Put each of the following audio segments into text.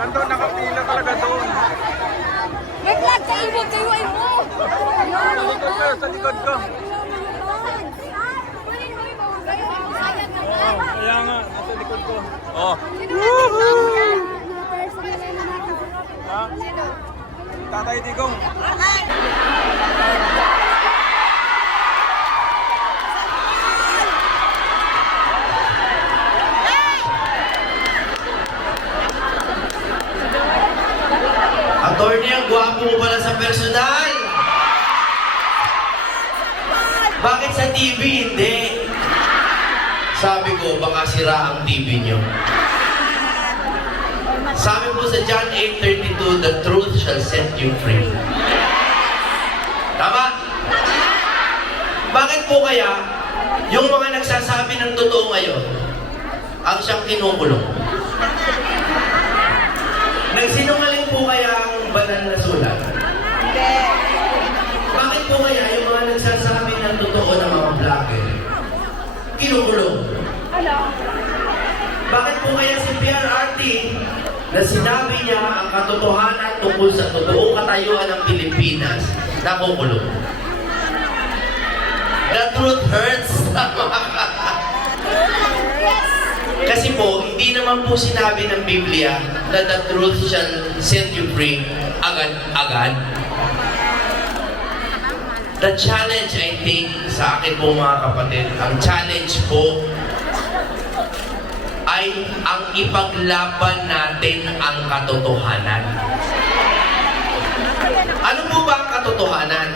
Nandun, nakapila talaga doon. May flag sa ibig kayo ay mo! Sa likod ko. Kaya nga, nasa likod ko. Oh. Ha? Tatay Digong. Attorney, ang gwapo mo pala sa personal. Bakit sa TV hindi? Sabi ko, baka sira ang TV nyo. Sabi po sa John 8:32, the truth shall set you free. Tama? Bakit po kaya yung mga nagsasabi ng totoo ngayon ang siyang kinukulong? Nagsinungaling po kaya ang banal na sulat? Hindi. Bakit po kaya yung mga nagsasabi ng totoo ng mga vlogger kinukulong? Ano? Bakit po kaya si PRRT na sinabi niya ang katotohanan tungkol sa totoong katayuan ng Pilipinas nakukulong? The truth hurts. Kasi po, hindi naman po sinabi ng Biblia na the truth shall set you free agad-agad. The challenge, I think, sa akin po mga kapatid, ang challenge po ay ang ipaglaban natin ang katotohanan. Ano po ba ang katotohanan?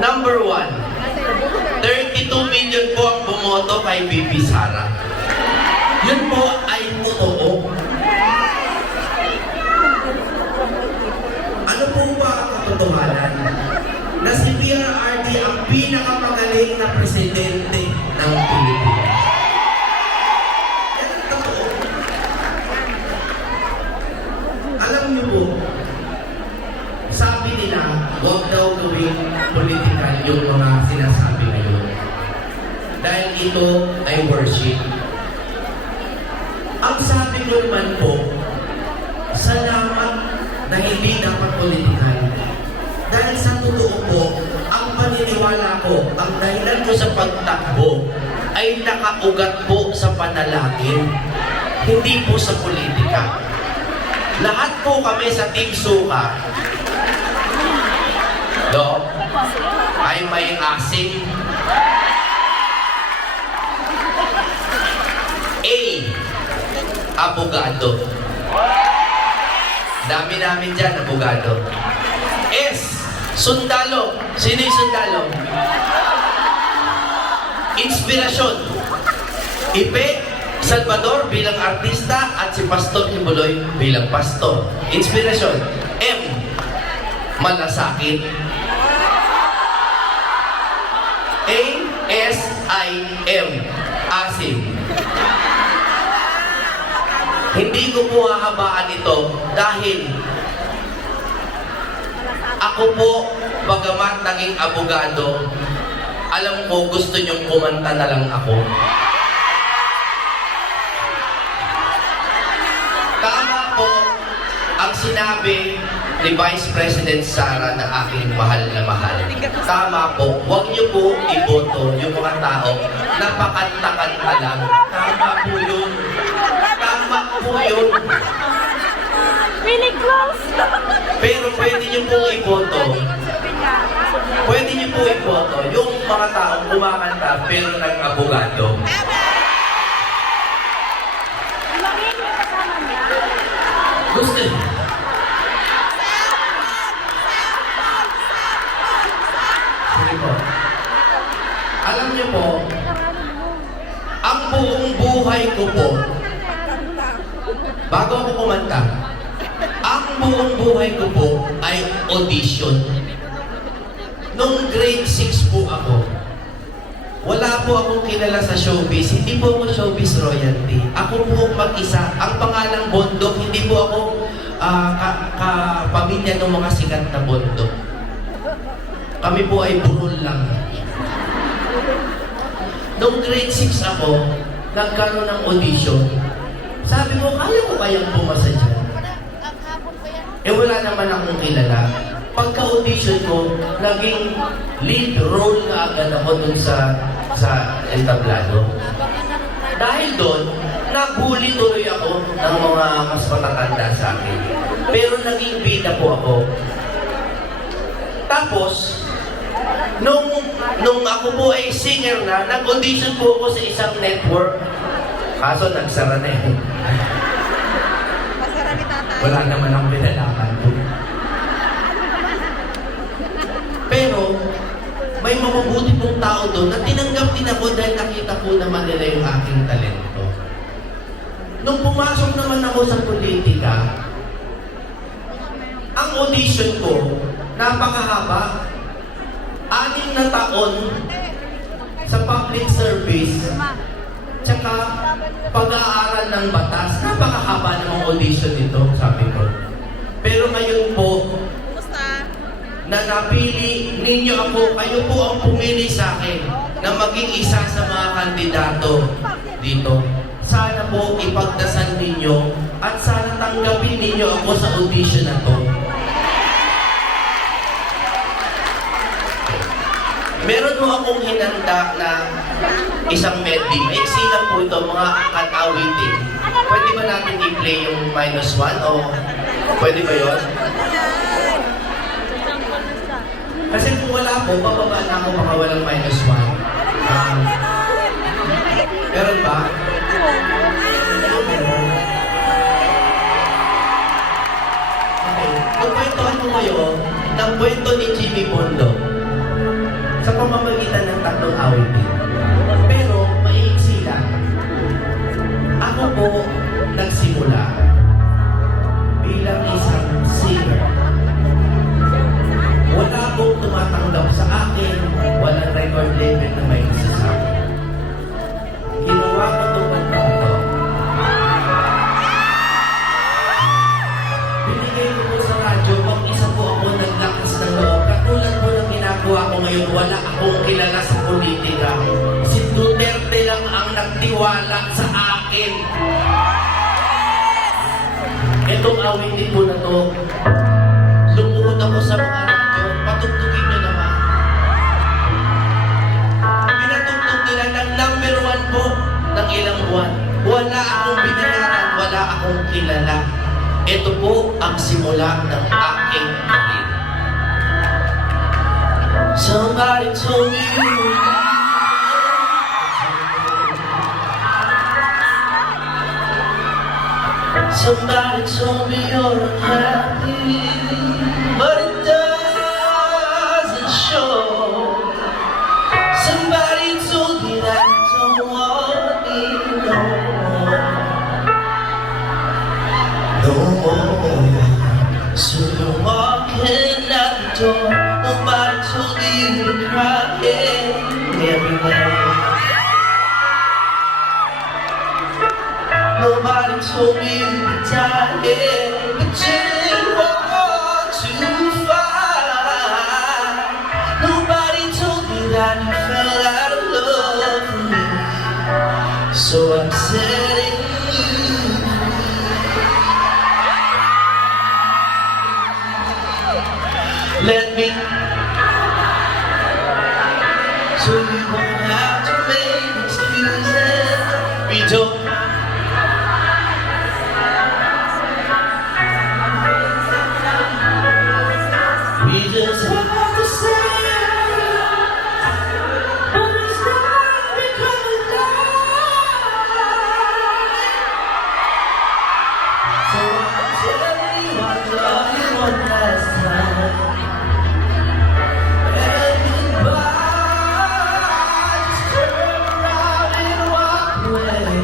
Number 1, 32 million po ang bumoto kay Bibi Sara. Yun po ay totoo. Ano po ba ang katotohanan? Na si PRRD ang pinakamagaling na presidente ng Pilipinas. Yan ang totoo. Alam niyo po, sabi nila, huwag daw gawing political yung mga sinasabi ngayon. Dahil ito ay worship. Ang sabi ko naman po, salamat na hindi dapat political. Dahil sa totoo po, ang paniniwala ko, ang dahilan ko sa pagtakbo ay nakaugat po sa panalangin, hindi po sa politika. Lahat po kami sa Team Suka, ay may asim. A, abogado. Dami namin dyan, abogado. S, sundalo. Sino yung sundalo? Inspirasyon. Ipe, Salvador bilang artista at si Pastor Kibuloy bilang pastor. Inspirasyon. M, malasakit. A, S, I, M, asim. Hindi ko po hahabaan ito dahil ako po, bagamat naging abogado, alam ko gusto niyong kumanta na lang ako. Tama po ang sinabi ni Vice President Sara na aking mahal na mahal. Tama po, huwag niyo po iboto yung mga tao na pakanta-kanta lang. Tama po yun. Tama po yun. Really close! Pero pwede niyo po iboto. Pwede niyo po iboto yung mga taong kumakanta pero nag-abogado. Gusto niyo? Sige po. Alam niyo po, ang buong buhay ko po, bago ako kumanta, ang buong buhay ko po ay audition. Nung grade 6 po ako, wala po akong kilala sa showbiz. Hindi po ako showbiz royalty. Ako po mag-isa. Ang pangalang Bondok, hindi po ako kapamilya ng mga sikat na bundok. Kami po ay burol lang. Noong grade 6 ako, nagkaroon ng audition. Sabi ko, kaya ko kayang pumasa dyan? Eh wala naman akong kilala. Pagka-audition ko, naging lead role na agad ako dun sa entablado. Dahil doon, naghuli tuloy ako ng mga mas matatanda sa akin. Pero naging bida po ako. Tapos, nung ako po ay singer na, nag-audition po ako sa isang network. Kaso nagsara na eh. Wala naman akong pinalaman po. Pero, may mabubuti pong tao doon na tinanggap din ako dahil nakita po naman nila yung aking talento. Nung pumasok naman ako sa politika, ang audition ko, napakahaba. 6 na taon sa public service, tsaka pag-aaral ng batas. Napakahaba ng audition nito, sabi ko. Pero ngayon po, na napili ninyo ako, kayo po ang pumili sa akin na maging isa sa mga kandidato dito. Sana po ipagdasal ninyo at sana tanggapin ninyo ako sa audition na to. Meron mo akong hinanda na isang medley. Maiksi lang po ito, mga katawitin. Pwede ba natin i-play yung -1 o pwede ba yun? Kasi kung wala po, bababa na ako baka walang -1. Meron ba? Meron. Okay. Kukwentuhan ko kayo ng kwento ni Jimmy Pondo sa pamamagitan ng 3 awitin. Pero, maiiksi lang. Ako po nagsimula bilang isang singer. Wala akong tumatanggap sa akin, walang record label na may masasabi. Ginawa ko itong kantang ito. Binigay ko po sa radyo, mag-isa po ako naglakas ng loob. Katulad po ng ginagawa ko ngayon, wala akong kilala sa politika. Si Duterte lang ang nagtiwala sa akin. Itong awitin po na to, lumuhod ako sa mga radyo, patugtugin nyo naman. Pinatugtog nila ng #1 po ng ilang buwan. Wala akong binayaran, wala akong kilala. Ito po ang simula ng aking career. Somebody told me you were somebody told me you're unhappy, but it doesn't show. Somebody told me that you don't want me no more. No more. So you're walking out the door. Nobody told me you were crying everywhere. Nobody told me you were dying, but you didn't want to fight. Nobody told me that you fell out of love with me, so I'm setting you free. Let me, so you won't have to make excuses. We don't. We just have to say but it's not becoming life. So I'm telling you I love you one last time. And goodbye, just turn around and walk away.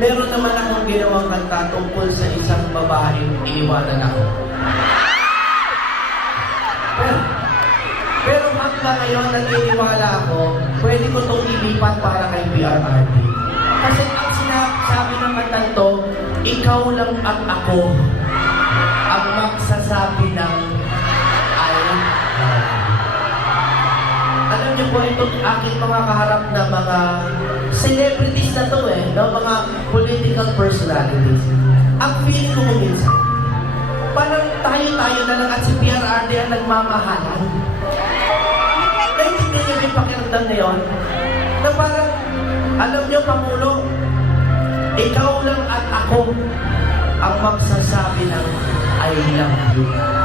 meron naman akong ginawang kanta tungkol sa isang babaeng iniwanan ako. Pero hanggang ngayon, naniniwala ako, pwede ko itong ilipat para kay PRRD. Kasi ang sinasabi ng kantang to, ikaw lang at ako ang magsasabi ng I love you. Alam niyo po, itong aking mga kaharap na mga celebrities na to no? Mga political personalities. Ang feeling ko minsan, parang tayo-tayo na lang at si PRRD ang nagmamahalan. Naintindihan niyo ba yung pakiramdam na yun? Na parang, alam niyo, Pangulo, ikaw lang at ako ang magsasabi ng I love you.